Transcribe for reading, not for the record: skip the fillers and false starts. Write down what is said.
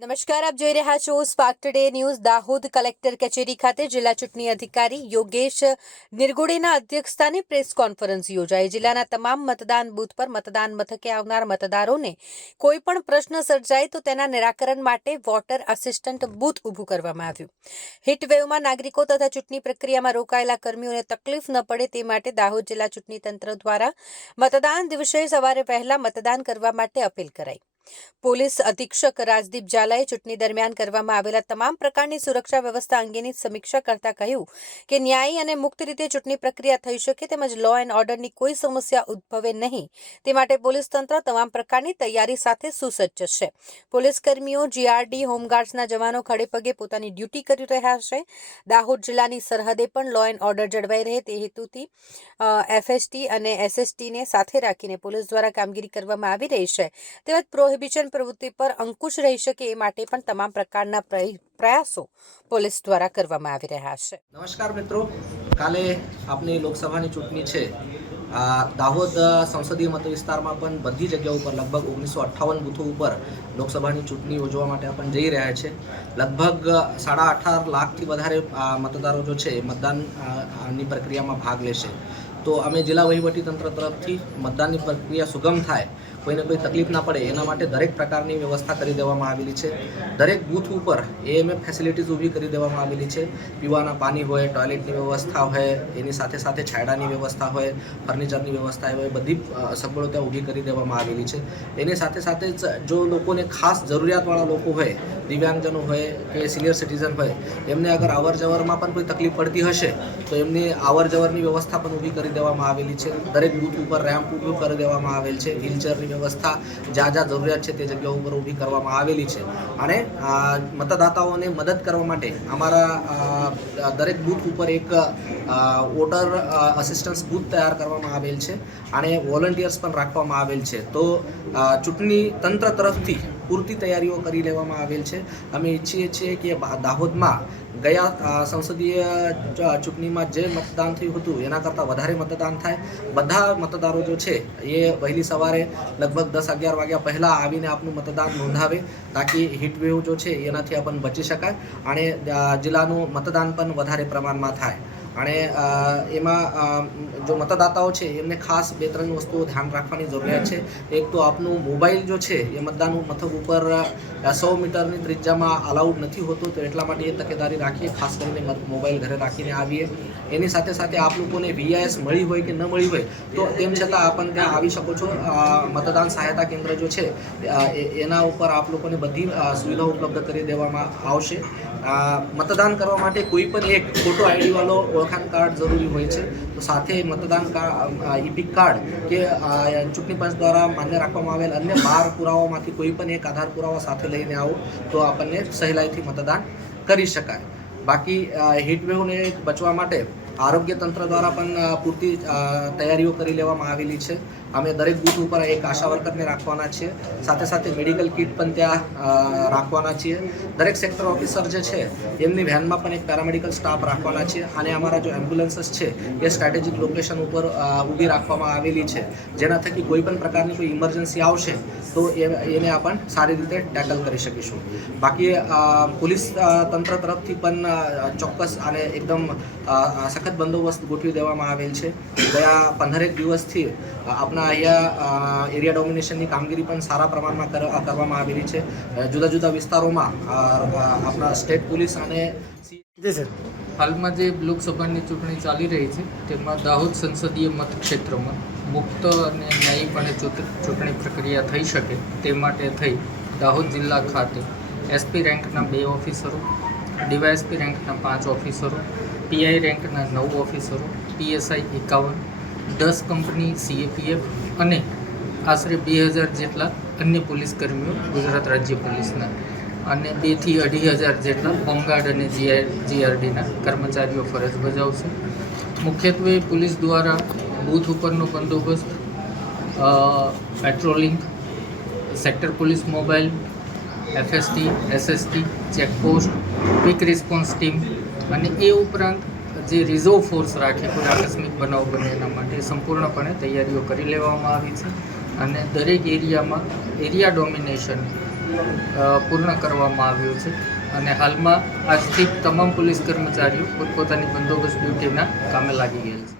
નમસ્કાર, આપ જોઈ રહ્યા છો spark today news. Dahod collector કચેરી ખાતે જિલ્લા ચૂંટણી અધિકારી યોગેશ નિરગુડેના અધ્યક્ષસ્થાને પ્રેસ કોન્ફરન્સ યોજાઈ. જિલ્લાના તમામ મતદાન બૂથ પર મતદાન મથકે આવનાર મતદારોને કોઈ પણ પ્રશ્ન સર્જાય તો તેના નિરાકરણ માટે વોટર આસિસ્ટન્ટ બૂથ ઊભું કરવામાં આવ્યું. હીટવેવમાં નાગરિકો તથા ચૂંટણી પ્રક્રિયામાં રોકાયેલા કર્મીઓને તકલીફ ન પડે તે માટે દાહોદ જિલ્લા ચૂંટણી તંત્ર દ્વારા મતદાન દિવસે સવારે વહેલા મતદાન કરવા માટે અપીલ કરાઈ. પોલીસ અધિક્ષક રાજદીપ ઝાલાએ ચૂંટણી દરમિયાન કરવામાં આવેલા તમામ પ્રકારની સુરક્ષા વ્યવસ્થા અંગેની સમીક્ષા કરતા કહ્યું કે ન્યાયી અને મુક્ત રીતે ચૂંટણી પ્રક્રિયા થઈ શકે તેમજ લો એન્ડ ઓર્ડરની કોઈ સમસ્યા ઉદ્ભવે નહીં તે માટે પોલીસ તંત્ર તમામ પ્રકારની તૈયારી સાથે સુસજ્જ છે. પોલીસ કર્મીઓ, જીઆરડી, હોમગાર્ડ્સના જવાનો ખડેપગે પોતાની ડ્યુટી કરી રહ્યા છે. દાહોદ જિલ્લાની સરહદે પણ લો એન્ડ ઓર્ડર જળવાઈ રહે તે હેતુથી એફએસટી અને એસએસટીને સાથે રાખીને પોલીસ દ્વારા કામગીરી કરવામાં આવી રહી છે. તેમજ પ્રોહિબિશન પ્રવૃત્તિ પર અંકુશ રહી શકે એ માટે પણ તમામ પ્રકારના પ્રયાસો પોલીસ દ્વારા કરવામાં આવી રહ્યા છે. નમસ્કાર મિત્રો, કાલે આપની લોકસભાની ચૂંટણી છે. દાહોદ સંસદીય મત વિસ્તારમાં પણ બધી જગ્યાઓ ઉપર લગભગ 1958 બૂથો ઉપર લોકસભાની ચૂંટણી યોજવા માટે આપણે જઈ રહ્યા છે. લગભગ 18.5 લાખથી વધારે મતદારો જો છે એ મતદાનની પ્રક્રિયામાં ભાગ લેશે. તો અમે જિલ્લા વહીવટીતંત્ર તરફથી મતદાનની પ્રક્રિયા સુગમ થાય, કોઈને કોઈ તકલીફ ના પડે એના માટે દરેક પ્રકારની વ્યવસ્થા કરી દેવામાં આવેલી છે. દરેક બૂથ ઉપર એએમએફ ફેસિલિટીઝ ઊભી કરી દેવામાં આવેલી છે. પીવાના પાણી હોય, ટોયલેટની વ્યવસ્થા હોય, એની સાથે સાથે છાંયડાની વ્યવસ્થા હોય, ફર્નિચરની વ્યવસ્થા હોય, બધી સગવડો ત્યાં ઊભી કરી દેવામાં આવેલી છે. એની સાથે સાથે જ જો લોકોને ખાસ જરૂરિયાતવાળા લોકો હોય, દિવ્યાંગજનો હોય કે સિનિયર સિટીઝન હોય, એમને અગર અવર જવરમાં પણ કોઈ તકલીફ પડતી હશે તો એમની અવર જવરની વ્યવસ્થા પણ ઊભી કરી દેવામાં આવેલી છે. દરેક બૂથ ઉપર રેમ્પ ઊભું કરી દેવામાં આવેલ છે. વ્હીલચેરની વ્યવસ્થા જ્યાં જ્યાં જરૂરિયાત છે તે જગ્યાઓ ઉપર ઊભી કરવામાં આવેલી છે. અને મતદાતાઓને મદદ કરવા માટે અમારા દરેક બૂથ ઉપર એક વોટર અસિસ્ટન્સ બૂથ તૈયાર કરવામાં આવેલ છે અને વોલન્ટિયર્સ પણ રાખવામાં આવેલ છે. તો ચૂંટણી તંત્ર તરફથી પૂરતી તૈયારીઓ કરી લેવામાં આવેલ છે. અમે ઈચ્છીએ છીએ કે દાહોદમાં ગયા સંસદીય ચૂંટણીમાં જે મતદાન થયું હતું એના કરતાં વધારે મતદાન થાય. બધા મતદારો જો છે એ વહેલી સવારે લગભગ 10-11 વાગ્યા પહેલાં આવીને આપનું મતદાન નોંધાવે, તાકી હીટવેવ જો છે એનાથી આપણને બચી શકાય અને જિલ્લાનું મતદાન પણ વધારે પ્રમાણમાં થાય. અને એમાં જો મતદાતાઓ છે એમને ખાસ 2-3 વસ્તુઓ ધ્યાન રાખવાની જરૂરિયાત છે. એક તો આપનું મોબાઈલ જો છે એ મતદાન મથક ઉપર 100 મીટરની ત્રિજ્યામાં અલાઉડ નથી હોતું, તો એટલા માટે એ તકેદારી રાખીએ. ખાસ કરીને મોબાઈલ ઘરે રાખીને આવીએ. એની સાથે સાથે આપ લોકોને વીઆઈએસ મળી હોય કે ન મળી હોય તો તેમ છતાં આપણને ત્યાં આવી શકો છો. મતદાન સહાયતા કેન્દ્ર જો છે એના ઉપર આપ લોકોને બધી સુવિધાઓ ઉપલબ્ધ કરી દેવામાં આવશે. મતદાન કરવા માટે કોઈ પણ એક ફોટો આઈડી વાળો ઓળખાણ કાર્ડ જરૂરી હોય છે. તો સાથે મતદાન ઇપિક કાર્ડ કે ચૂંટણી પંચ દ્વારા માન્ય રાખવામાં આવેલ અન્ય 12 પુરાવામાંથી કોઈ પણ એક આધાર પુરાવા સાથે લઈને આવો તો આપણને સહેલાઈથી મતદાન કરી શકાય. બાકી હીટવેવને બચવા માટે આરોગ્ય તંત્ર દ્વારા પણ પૂરતી તૈયારીઓ કરી લેવામાં આવેલી છે. અમે દરેક બૂથ ઉપર એક આશા વર્કરને રાખવાના છીએ. સાથે સાથે મેડિકલ કિટ પણ ત્યાં રાખવાના છીએ. દરેક સેક્ટર ઓફિસર જે છે એમની વેનમાં પણ એક પેરામેડિકલ સ્ટાફ રાખવાના છીએ. અને અમારા જો એમ્બ્યુલન્સીસ છે એ સ્ટ્રેટેજિક લોકેશન ઉપર ઊભી રાખવામાં આવેલી છે, જેના થકી કોઈ પણ પ્રકારની કોઈ ઇમરજન્સી આવશે તો એને આપણે સારી રીતે ટેકલ કરી શકીશું. બાકી પોલીસ તંત્ર તરફથી પણ ચોક્કસ અને એકદમ સખત બંદોબસ્ત ગોઠવી દેવામાં આવેલ છે. ગયા 15 દિવસથી આપણા અહીંયા એરિયા ડોમિનેશનની કામગીરી પણ સારા પ્રમાણમાં કરવામાં આવેલી છે. જુદા જુદા વિસ્તારોમાં આપણા સ્ટેટ પોલીસ અને હાલમાં જે લોકસભાની ચૂંટણી ચાલી રહી છે તેમાં દાહોદ સંસદીય મતક્ષેત્રમાં મુક્ત અને ન્યાયીપણે ચૂંટણી પ્રક્રિયા થઈ શકે તે માટે થઈ દાહોદ જિલ્લા ખાતે એસપી રેન્કના 2 ઓફિસરો, ડીવાયએસપી રેન્કના 5 ઓફિસરો, પીઆઈ રેન્કના 9 ઓફિસરો, પીએસઆઈ 51, 10 કંપની સીએપીએફ અને આશરે 2000 જેટલા અન્ય પોલીસ કર્મીઓ ગુજરાત રાજ્ય પોલીસના અને 2 થી 2500 જેટલા હોમગાર્ડ અને જીઆરડીના કર્મચારીઓ ફરજ બજાવશે. મુખ્યત્વે પોલીસ દ્વારા બૂથ ઉપરનો બંદોબસ્ત, patrolling, sector police mobile, FST, SST, checkpost, quick response team અને એ ઉપરાંત જે રિઝર્વ ફોર્સ રાખે કોઈ આકસ્મિક બનાવ બને એના માટે સંપૂર્ણપણે તૈયારીઓ કરી લેવામાં આવી છે. અને દરેક એરિયામાં એરિયા ડોમિનેશન પૂર્ણ કરવામાં આવ્યું છે અને હાલમાં આજથી તમામ પોલીસ કર્મચારીઓ પોતપોતાની બંદોબસ્ત ડ્યુટીના કામે લાગી ગયેલ છે.